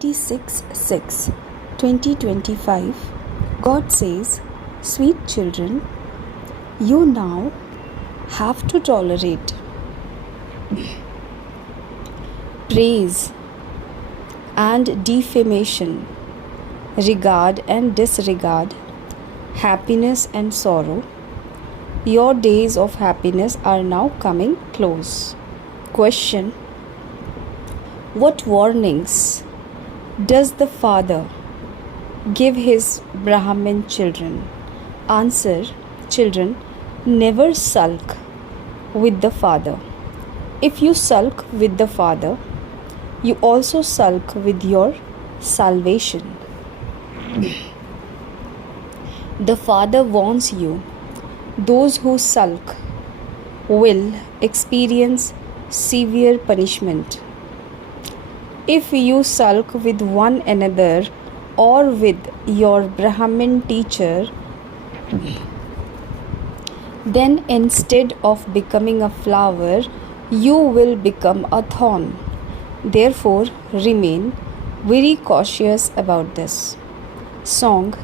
26 2025, God says, "Sweet children, you now have to tolerate praise and defamation, regard and disregard, happiness and sorrow. Your days of happiness are now coming close." Question: what warnings does the father give his Brahmin children? Answer: children, never sulk with the father. If you sulk with the father, you also sulk with your salvation. The father warns you, those who sulk will experience severe punishment. If you sulk with one another or with your Brahmin teacher, then instead of becoming a flower, you will become a thorn. Therefore, remain very cautious about this. Song: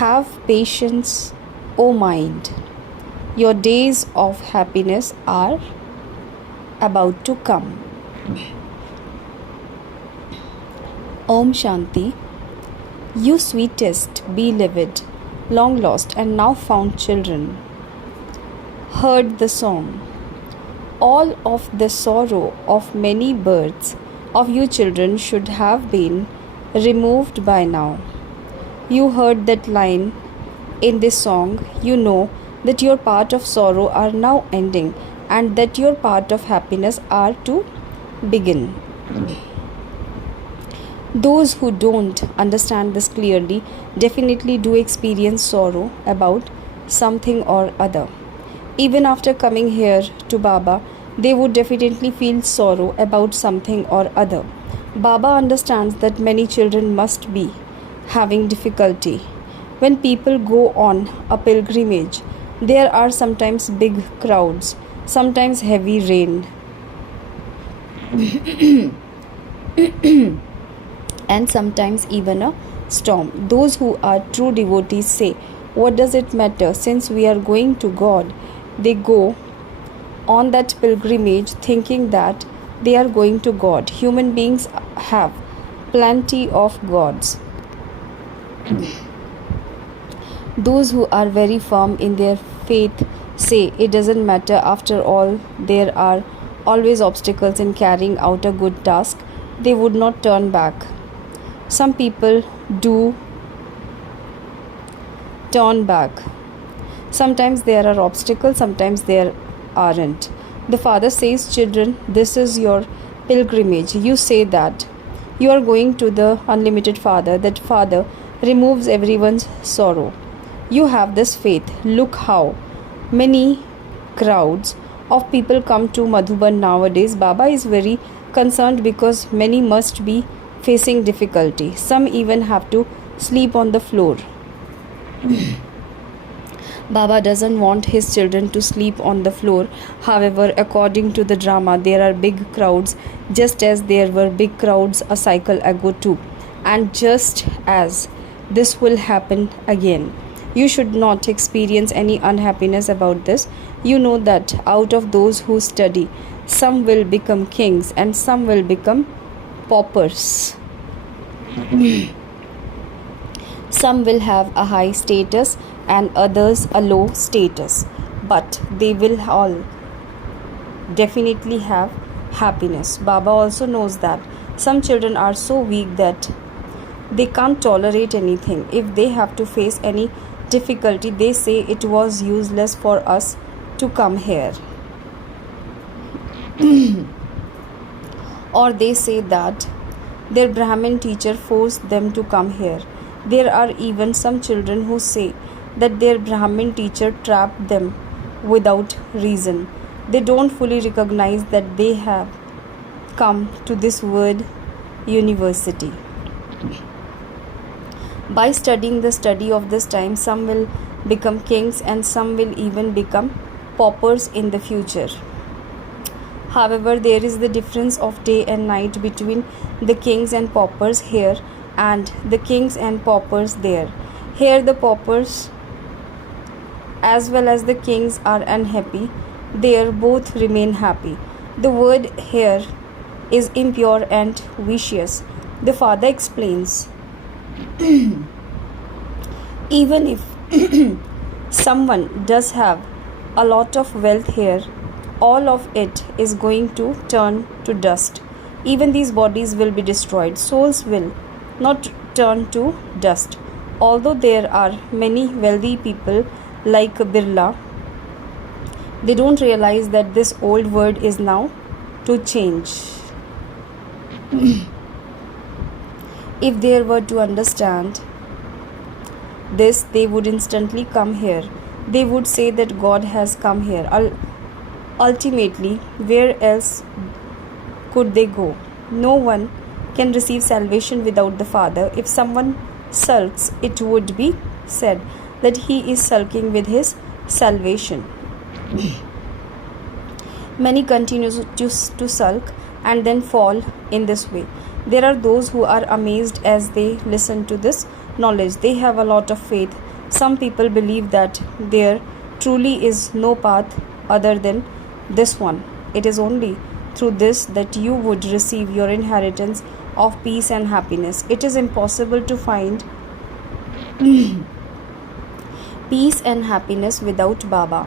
have patience, O mind. Your days of happiness are about to come. Om Shanti. You sweetest, beloved, long lost and now found children, heard the song. All of the sorrow of many births of you children should have been removed by now. You heard that line in this song. You know that your part of sorrow are now ending and that your part of happiness are to begin. Those who don't understand this clearly definitely do experience sorrow about something or other. Even after coming here to Baba, they would definitely feel sorrow about something or other. Baba understands that many children must be having difficulty. When people go on a pilgrimage, there are sometimes big crowds, sometimes heavy rain, and sometimes even a storm. Those who are true devotees say, what does it matter, since we are going to God? They go on that pilgrimage thinking that they are going to God. Human beings have plenty of gods. Those who are very firm in their faith say it doesn't matter, after all there are always obstacles in carrying out a good task. They would not turn back. Some people do turn back. Sometimes there are obstacles, sometimes there aren't. The father says, children, this is your pilgrimage. You say that you are going to the unlimited father. That father removes everyone's sorrow. You have this faith. Look how many crowds of people come to Madhuban nowadays. Baba is very concerned because many must be facing difficulty. Some even have to sleep on the floor. Baba doesn't want his children to sleep on the floor. However, according to the drama, there are big crowds, just as there were big crowds a cycle ago too. And just as this will happen again. You should not experience any unhappiness about this. You know that out of those who study, some will become kings and some will become paupers. Some will have a high status and others a low status, but they will all definitely have happiness. Baba also knows that some children are so weak that they can't tolerate anything. If they have to face any difficulty, they say it was useless for us to come here. Or they say that their Brahmin teacher forced them to come here. There are even some children who say that their Brahmin teacher trapped them without reason. They don't fully recognize that they have come to this world university. By studying the study of this time, some will become kings and some will even become paupers in the future. However, there is the difference of day and night between the kings and paupers here and the kings and paupers there. Here the paupers as well as the kings are unhappy. There both remain happy. The word here is impure and vicious. The father explains, even if someone does have a lot of wealth here, all of it is going to turn to dust. Even these bodies will be destroyed. Souls will not turn to dust. Although there are many wealthy people like Birla, they don't realize that this old world is now to change. If they were to understand this, they would instantly come here. They would say that God has come here. Ultimately, where else could they go? No one can receive salvation without the Father. If someone sulks, it would be said that he is sulking with his salvation. Many continue to sulk and then fall in this way. There are those who are amazed as they listen to this knowledge. They have a lot of faith. Some people believe that there truly is no path other than this one. It is only through this that you would receive your inheritance of peace and happiness. It is impossible to find peace and happiness without Baba.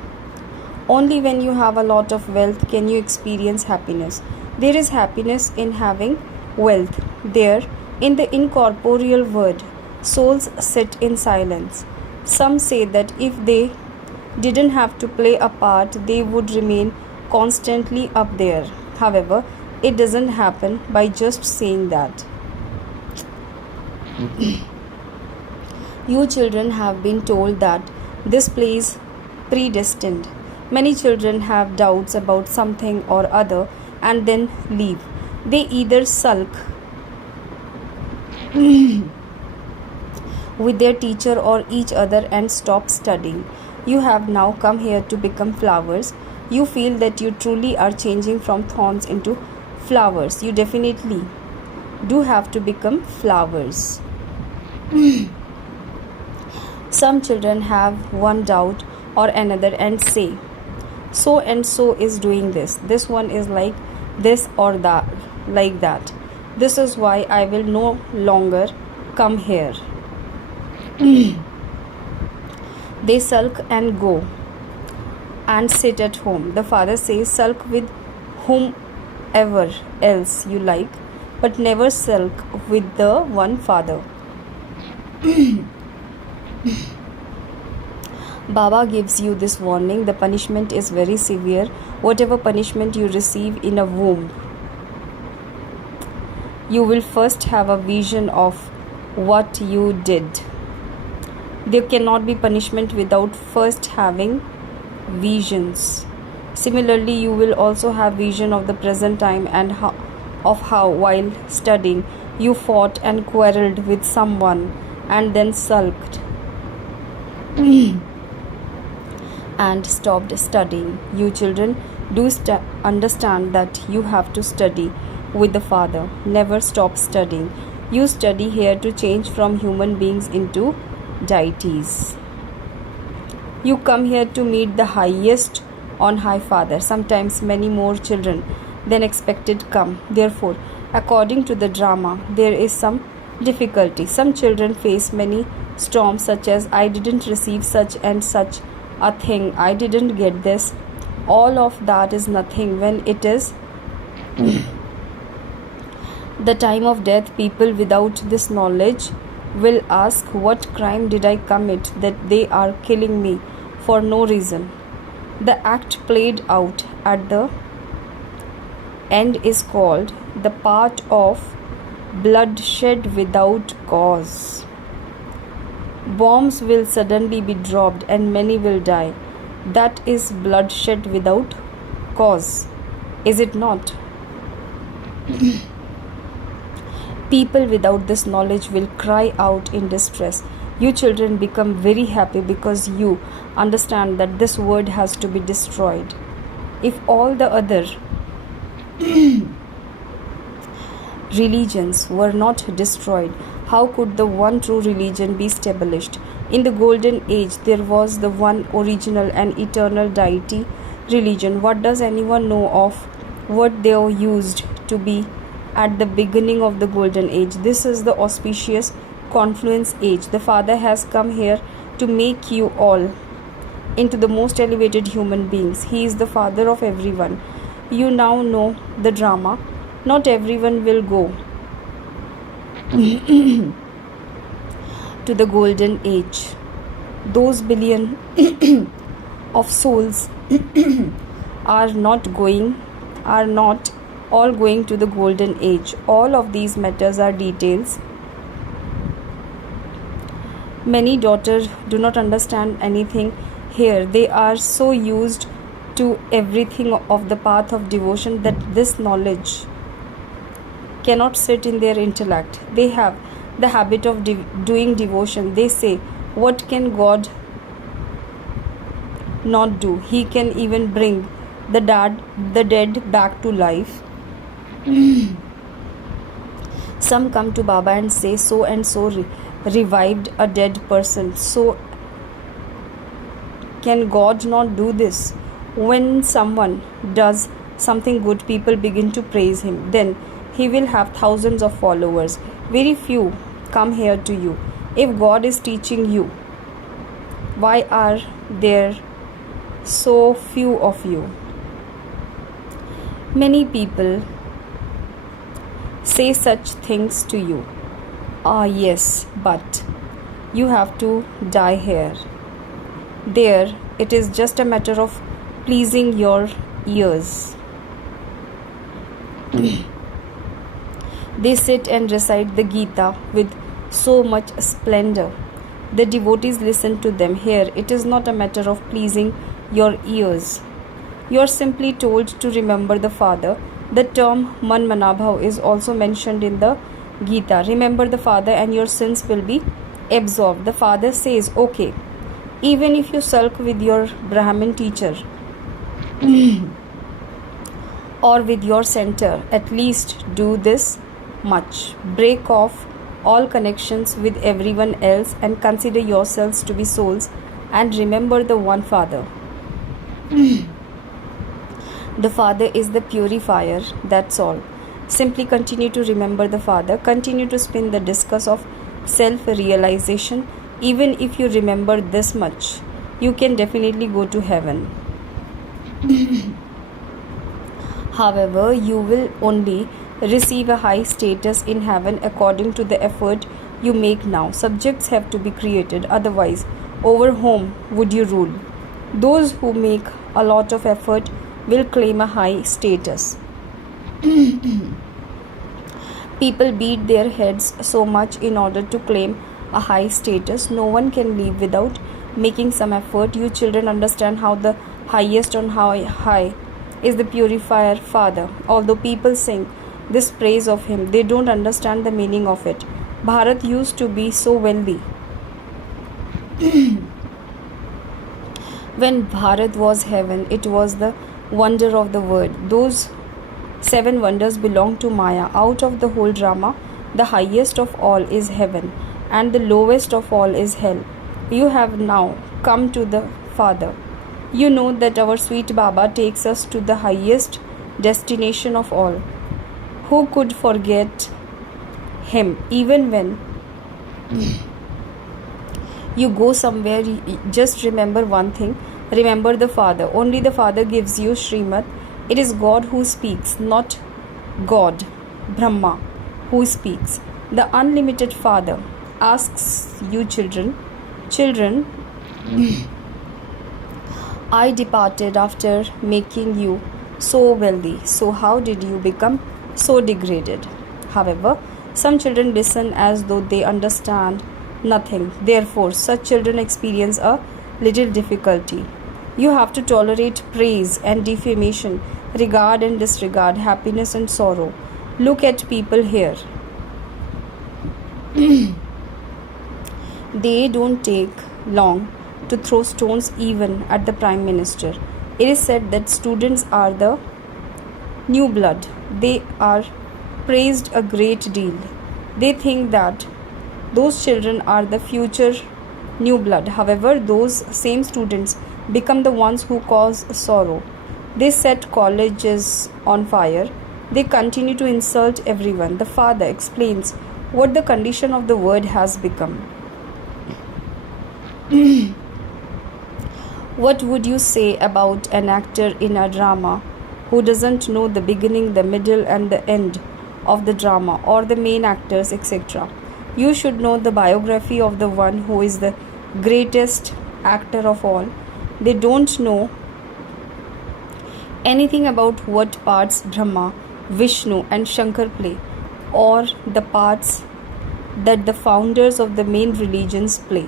Only when you have a lot of wealth can you experience happiness. There is happiness in having wealth. There, in the incorporeal world, souls sit in silence. Some say that if they didn't have to play a part, they would remain constantly up there. However, it doesn't happen by just saying that. You children have been told that this place is predestined. Many children have doubts about something or other and then leave. They either sulk with their teacher or each other and stop studying. You have now come here to become flowers. You feel that you truly are changing from thorns into flowers. You definitely do have to become flowers. Some children have one doubt or another and say, so and so is doing this. This one is like this or that, like that. This is why I will no longer come here. They sulk and go and sit at home. The father says, sulk with whomever else you like, but never sulk with the one father. Baba gives you this warning. The punishment is very severe. Whatever punishment you receive in a womb, you will first have a vision of what you did. There cannot be punishment without first having visions. Similarly, you will also have vision of the present time and of how while studying you fought and quarreled with someone and then sulked and stopped studying. You children do understand that you have to study with the Father. Never stop studying. You study here to change from human beings into deities. You come here to meet the highest on high Father. Sometimes many more children than expected come. Therefore, according to the drama, there is some difficulty. Some children face many storms, such as I didn't receive such and such a thing, I didn't get this. All of that is nothing when it is the time of death. People without this knowledge will ask, what crime did I commit that they are killing me for no reason? The act played out at the end is called the part of bloodshed without cause. Bombs will suddenly be dropped and many will die. That is bloodshed without cause, is it not? People without this knowledge will cry out in distress. You children become very happy because you understand that this world has to be destroyed. If all the other religions were not destroyed, how could the one true religion be established? In the Golden Age, there was the one original and eternal deity religion. What does anyone know of what they used to be at the beginning of the Golden Age? This is the auspicious confluence age. The Father has come here to make you all into the most elevated human beings. He is the Father of everyone. You now know the drama. Not everyone will go to the Golden Age. Those billion of souls are not all going to the Golden Age. All of these matters are details. Many daughters do not understand anything here. They are so used to everything of the path of devotion that this knowledge cannot sit in their intellect. They have the habit of doing devotion. They say, what can God not do? He can even bring the dead back to life. Some come to Baba and say, so and so revived a dead person. So can God not do this? When someone does something good, people begin to praise him. Then he will have thousands of followers. Very few come here to you. If God is teaching you, why are there so few of you? Many people say such things to you. Ah, yes, but you have to die here. There, it is just a matter of pleasing your ears. They sit and recite the Gita with so much splendor. The devotees listen to them. Here, it is not a matter of pleasing your ears. You are simply told to remember the Father. The term Man Manabhav is also mentioned in the Gita. Remember the Father and your sins will be absolved. The Father says, okay, even if you sulk with your Brahmin teacher or with your center, at least do this much. Break off all connections with everyone else and consider yourselves to be souls and remember the one Father. The Father is the purifier, that's all. Simply continue to remember the Father. Continue to spin the discus of self-realization. Even if you remember this much, you can definitely go to heaven. However, you will only receive a high status in heaven according to the effort you make now. Subjects have to be created, otherwise, over whom would you rule? Those who make a lot of effort will claim a high status. People beat their heads so much in order to claim a high status. No one can live without making some effort. You children understand how the highest on high is the purifier Father. Although people sing this praise of him, they don't understand the meaning of it. Bharat used to be so wealthy. When Bharat was heaven, it was the wonder of the world. Those 7 wonders belong to Maya. Out of the whole drama, the highest of all is heaven and the lowest of all is hell. You have now come to the Father. You know that our sweet Baba takes us to the highest destination of all. Who could forget him? Even when you go somewhere, just remember one thing. Remember the Father. Only the Father gives you Srimad. It is God who speaks, not God, Brahma, who speaks. The unlimited Father asks you children, I departed after making you so wealthy. So how did you become so degraded? However, some children listen as though they understand nothing. Therefore, such children experience a little difficulty. You have to tolerate praise and defamation, regard and disregard, happiness and sorrow. Look at people here. They don't take long to throw stones even at the Prime Minister. It is said that students are the new blood. They are praised a great deal. They think that those children are the future new blood. However, those same students become the ones who cause sorrow. They set colleges on fire. They continue to insult everyone. The father explains what the condition of the world has become. What would you say about an actor in a drama who doesn't know the beginning, the middle, and the end of the drama, or the main actors, etc.? You should know the biography of the one who is the greatest actor of all. They don't know anything about what parts Brahma, Vishnu, and Shankar play, or the parts that the founders of the main religions play.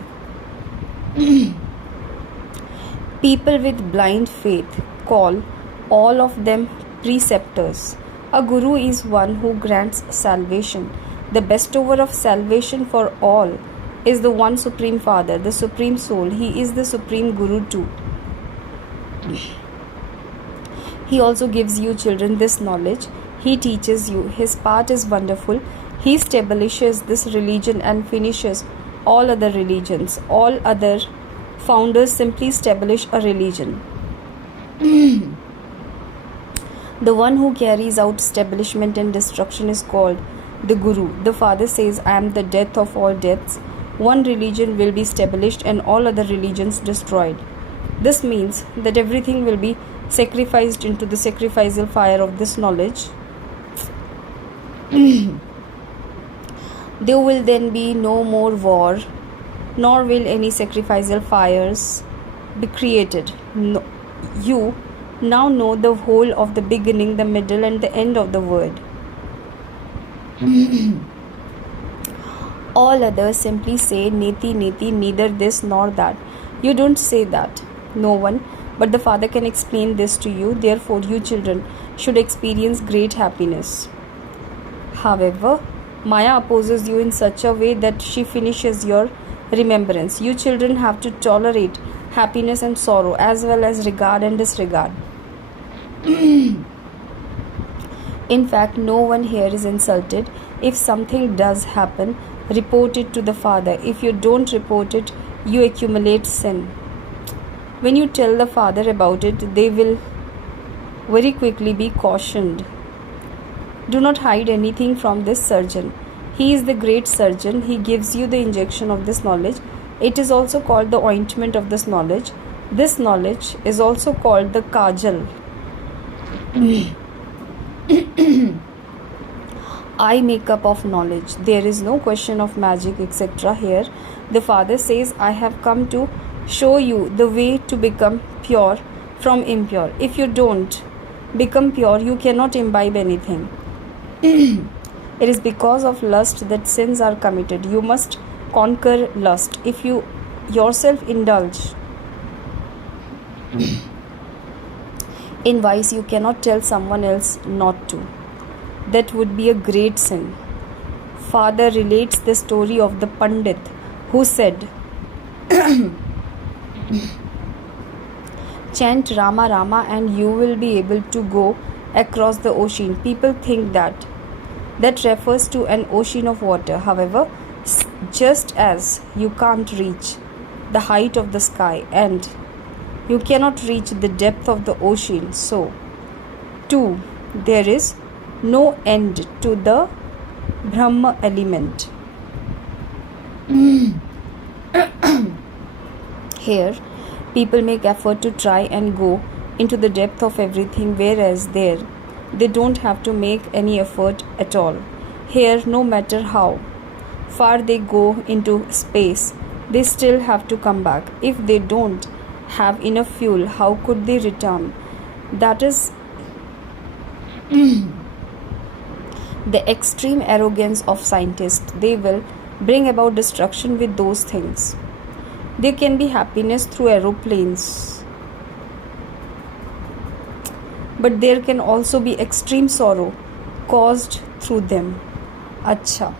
People with blind faith call all of them preceptors. A guru is one who grants salvation. The bestower of salvation for all is the one Supreme Father, the Supreme Soul. He is the Supreme Guru too. He also gives you children this knowledge. He teaches you. His path is wonderful. He establishes this religion and finishes all other religions. All other founders simply establish a religion. The one who carries out establishment and destruction is called the Guru. The Father says, I am the death of all deaths. One religion will be established and all other religions destroyed. This means that everything will be sacrificed into the sacrificial fire of this knowledge. There will then be no more war, nor will any sacrificial fires be created. No, you now know the whole of the beginning, the middle, and the end of the world. All others simply say neti neti, neither this nor that. You don't say that. No one but the Father can explain this to you. Therefore, you children should experience great happiness. However, Maya opposes you in such a way that she finishes your remembrance. You children have to tolerate happiness and sorrow, as well as regard and disregard. In fact, no one here is insulted. If something does happen, report it to the Father. If you don't report it, you accumulate sin. When you tell the Father about it, they will very quickly be cautioned. Do not hide anything from this surgeon. He is the great surgeon. He gives you the injection of this knowledge. It is also called the ointment of this knowledge. This knowledge is also called the kajal. Eye makeup of knowledge. There is no question of magic, etc. here. The Father says, I have come to show you the way to become pure from impure. If you don't become pure, you cannot imbibe anything. It is because of lust that sins are committed. You must conquer lust. If you yourself indulge in vice, you cannot tell someone else not to. That would be a great sin. Father relates the story of the Pandit who said, chant Rama Rama and you will be able to go across the ocean. People think that refers to an ocean of water. However, just as you can't reach the height of the sky and you cannot reach the depth of the ocean, so too there is no end to the Brahma element. Here, people make effort to try and go into the depth of everything, whereas there, they don't have to make any effort at all. Here, no matter how far they go into space, they still have to come back. If they don't have enough fuel, how could they return? That is the extreme arrogance of scientists. They will bring about destruction with those things. There can be happiness through aeroplanes, but there can also be extreme sorrow caused through them. Acha.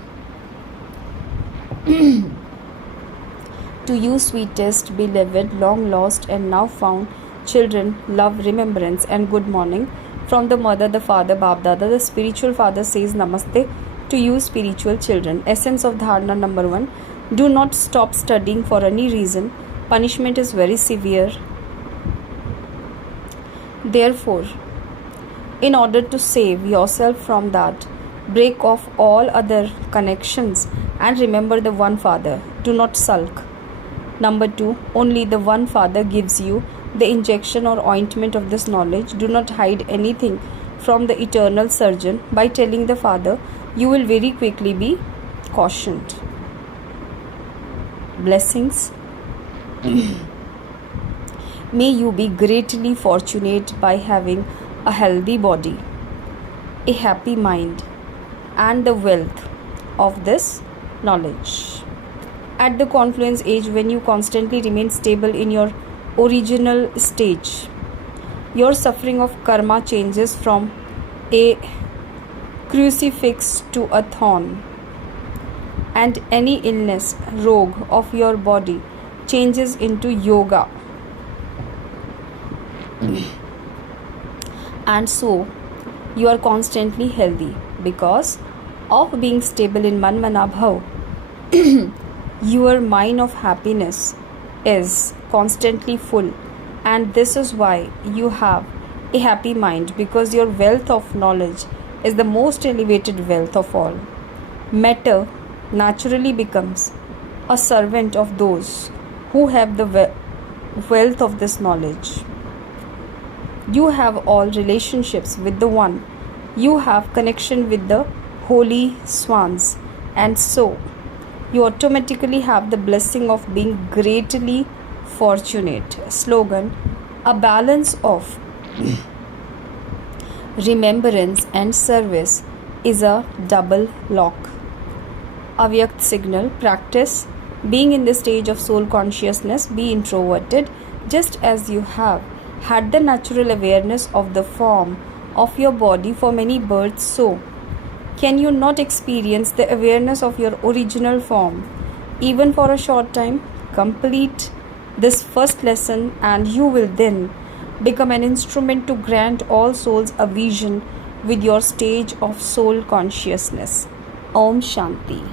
To you, sweetest, beloved, long lost and now found children, love, remembrance, and good morning. From the mother, the father, Bab Dada, the spiritual father says Namaste to you, spiritual children. Essence of Dharana number 1. Do not stop studying for any reason. Punishment is very severe. Therefore, in order to save yourself from that, break off all other connections and remember the one Father. Do not sulk. Number 2. Only the one Father gives you the injection or ointment of this knowledge. Do not hide anything from the eternal surgeon. By telling the Father, you will very quickly be cautioned. Blessings. May you be greatly fortunate by having a healthy body, a happy mind, and the wealth of this knowledge. At the confluence age, when you constantly remain stable in your original stage, your suffering of karma changes from a crucifix to a thorn, and any illness, rogue of your body changes into yoga. And so you are constantly healthy because of being stable in Manmana Bhav. Your mine of happiness is constantly full, and this is why you have a happy mind, because your wealth of knowledge is the most elevated wealth of all. Matter naturally becomes a servant of those who have the wealth of this knowledge. You have all relationships with the One. You have connection with the holy swans, and so you automatically have the blessing of being greatly fortunate. Slogan: a balance of remembrance and service is a double lock. Avyakt signal: practice being in the stage of soul consciousness. Be introverted just as you have had the natural awareness of the form of your body for many births. So can you not experience the awareness of your original form even for a short time? Complete this first lesson and you will then become an instrument to grant all souls a vision with your stage of soul consciousness. Om Shanti.